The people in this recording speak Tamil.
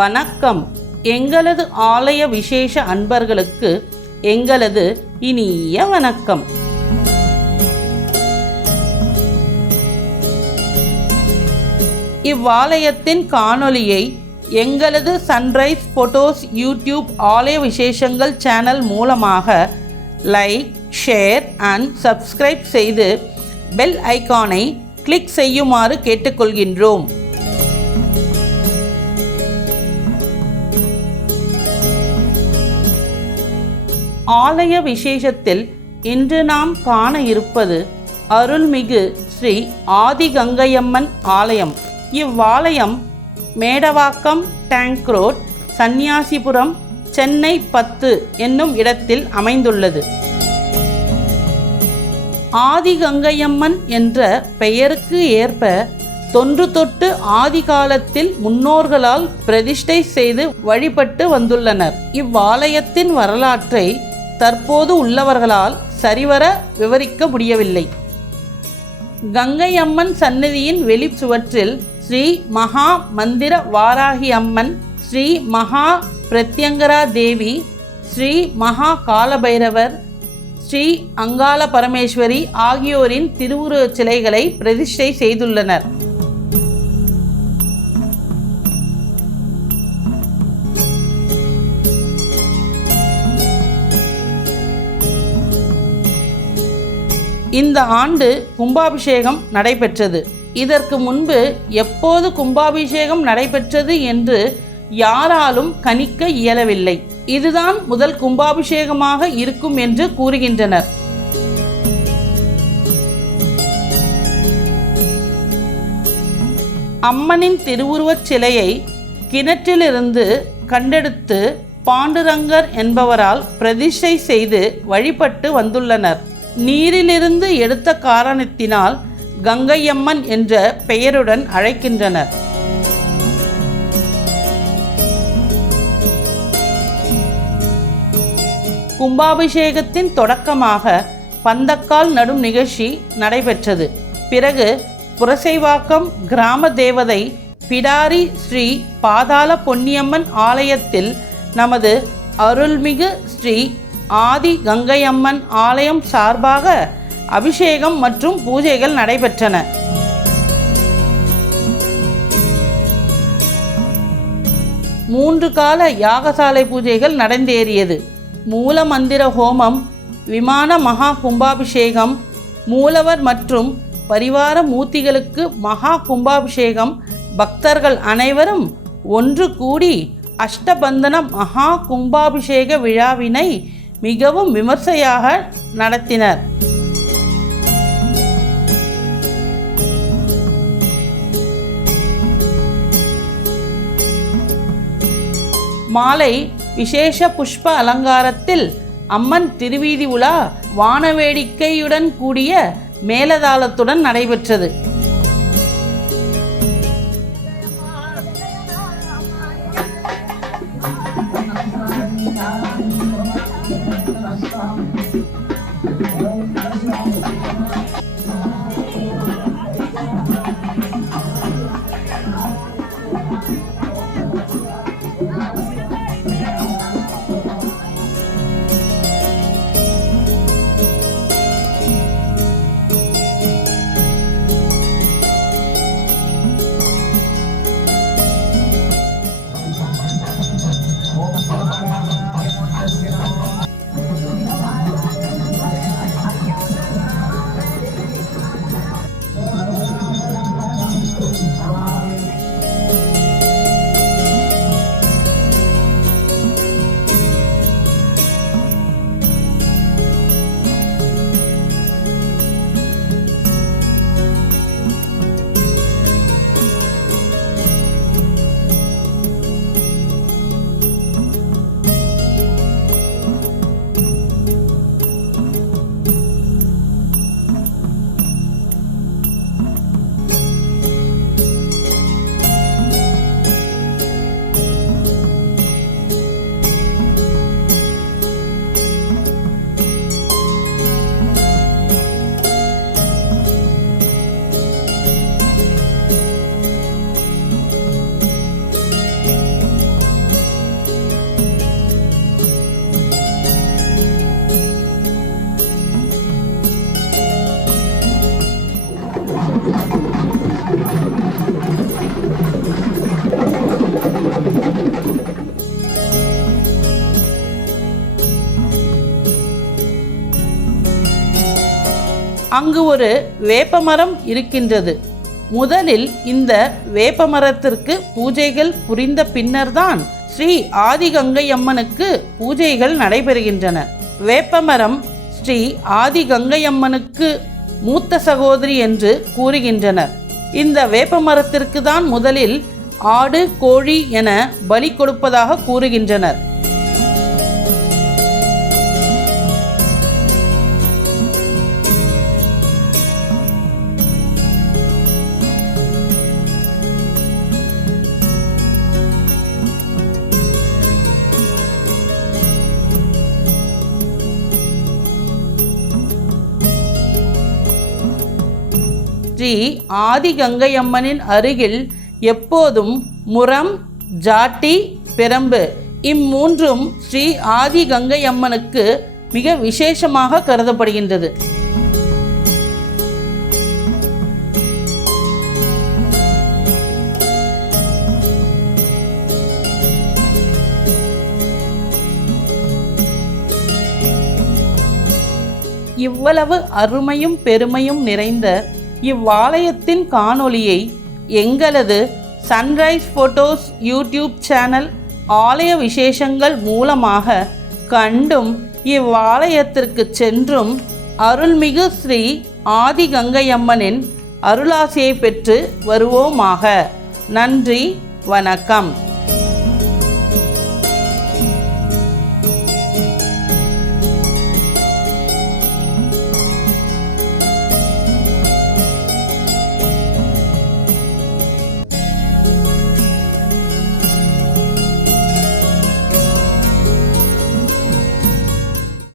வணக்கம். எங்களது ஆலய விசேஷ அன்பர்களுக்கு எங்களது இனிய வணக்கம். இவ்வாலயத்தின் காணொளியை எங்களது சன்ரைஸ் ஃபோட்டோஸ் யூடியூப் ஆலய விசேஷங்கள் சேனல் மூலமாக லைக், ஷேர் அண்ட் சப்ஸ்கிரைப் செய்து பெல் ஐகானை கிளிக் செய்யுமாறு கேட்டுக்கொள்கின்றோம். ஆலய விசேஷத்தில் இன்று நாம் காண இருப்பது அருள்மிகு ஸ்ரீ ஆதி கங்கையம்மன் ஆலயம். இவ்வாலயம் மேடவாக்கம் டேங்க் ரோட், சன்னியாசிபுரம், சென்னை 10 என்னும் இடத்தில் அமைந்துள்ளது. ஆதி கங்கையம்மன் என்ற பெயருக்கு ஏற்ப தொன்று தொட்டு ஆதி காலத்தில் முன்னோர்களால் பிரதிஷ்டை செய்து வழிபட்டு வந்துள்ளனர். இவ்வாலயத்தின் வரலாற்றை தற்போது உள்ளவர்களால் சரிவர விவரிக்க முடியவில்லை. கங்கை அம்மன் சன்னதியின் வெளி சுவற்றில் ஸ்ரீ மகா மந்திர வாராகி அம்மன், ஸ்ரீ மகா பிரத்யங்கரா தேவி, ஸ்ரீ மகா காலபைரவர், ஸ்ரீ அங்காள பரமேஸ்வரி ஆகியோரின் திருவுருவச் சிலைகளை பிரதிஷ்டை செய்துள்ளனர். இந்த ஆண்டு கும்பாபிஷேகம் நடைபெற்றது. இதற்கு முன்பு எப்போது கும்பாபிஷேகம் நடைபெற்றது என்று யாராலும் கணிக்க இயலவில்லை. இதுதான் முதல் கும்பாபிஷேகமாக இருக்கும் என்று கூறுகின்றனர். அம்மனின் திருவுருவச் சிலையை கிணற்றிலிருந்து கண்டெடுத்து பாண்டுரங்கர் என்பவரால் பிரதிஷ்டை செய்து வழிபட்டு வந்துள்ளனர். நீரிலிருந்து எடுத்த காரணத்தினால் கங்கையம்மன் என்ற பெயருடன் அழைக்கின்றனர். கும்பாபிஷேகத்தின் தொடக்கமாக பந்தக்கால் நடும் நிகழ்ச்சி நடைபெற்றது. பிறகு புரசைவாக்கம் கிராம தேவதை பிடாரி ஸ்ரீ பாதாள பொன்னியம்மன் ஆலயத்தில் நமது அருள்மிகு ஸ்ரீ ஆதி கங்கையம்மன் ஆலயம் சார்பாக அபிஷேகம் மற்றும் பூஜைகள் நடைபெற்றன. மூன்று கால யாகசாலை பூஜைகள் நடந்தேறியது. மூல மந்திர ஹோமம், விமான மகா கும்பாபிஷேகம், மூலவர் மற்றும் பரிவார மூர்த்திகளுக்கு மகா கும்பாபிஷேகம், பக்தர்கள் அனைவரும் ஒன்று கூடி அஷ்டபந்தன மகா கும்பாபிஷேக விழாவினை மிகவும் விமர்சையாக நடத்தினர். மாலை விசேஷ புஷ்ப அலங்காரத்தில் அம்மன் திருவீதி உலா வானவேடிக்கையுடன் கூடிய மேலதாளத்துடன் நடைபெற்றது. அங்கு ஒரு வேப்பமரம் இருக்கின்றது. முதலில் இந்த வேப்பமரத்திற்கு பூஜைகள் புரிந்த பின்னர்தான் ஸ்ரீ ஆதிகங்கை அம்மனுக்கு பூஜைகள் நடைபெறுகின்றன. வேப்பமரம் ஸ்ரீ ஆதிகங்கை அம்மனுக்கு மூத்த சகோதரி என்று கூறுகின்றனர். இந்த வேப்பமரத்திற்கு தான் முதலில் ஆடு கோழி என பலி கொடுப்பதாக கூறுகின்றனர். ஸ்ரீ ஆதிகங்கை அம்மனின் அருகில் எப்போதும் முரம், ஜாட்டி, பிரம்பு இம்மூன்றும் ஸ்ரீ ஆதிகங்கை அம்மனுக்கு மிக விசேஷமாக கருதப்படுகின்றது. இவ்வளவு அருமையும் பெருமையும் நிறைந்த இவ்வாலயத்தின் காணொளியை எங்களது சன்ரைஸ் ஃபோட்டோஸ் யூடியூப் சேனல் ஆலய விசேஷங்கள் மூலமாக கண்டும் இவ்வாலயத்திற்கு சென்றும் அருள்மிகு ஸ்ரீ ஆதிகங்கை அம்மனின் அருளாசியை பெற்று வருவோமாக. நன்றி, வணக்கம்.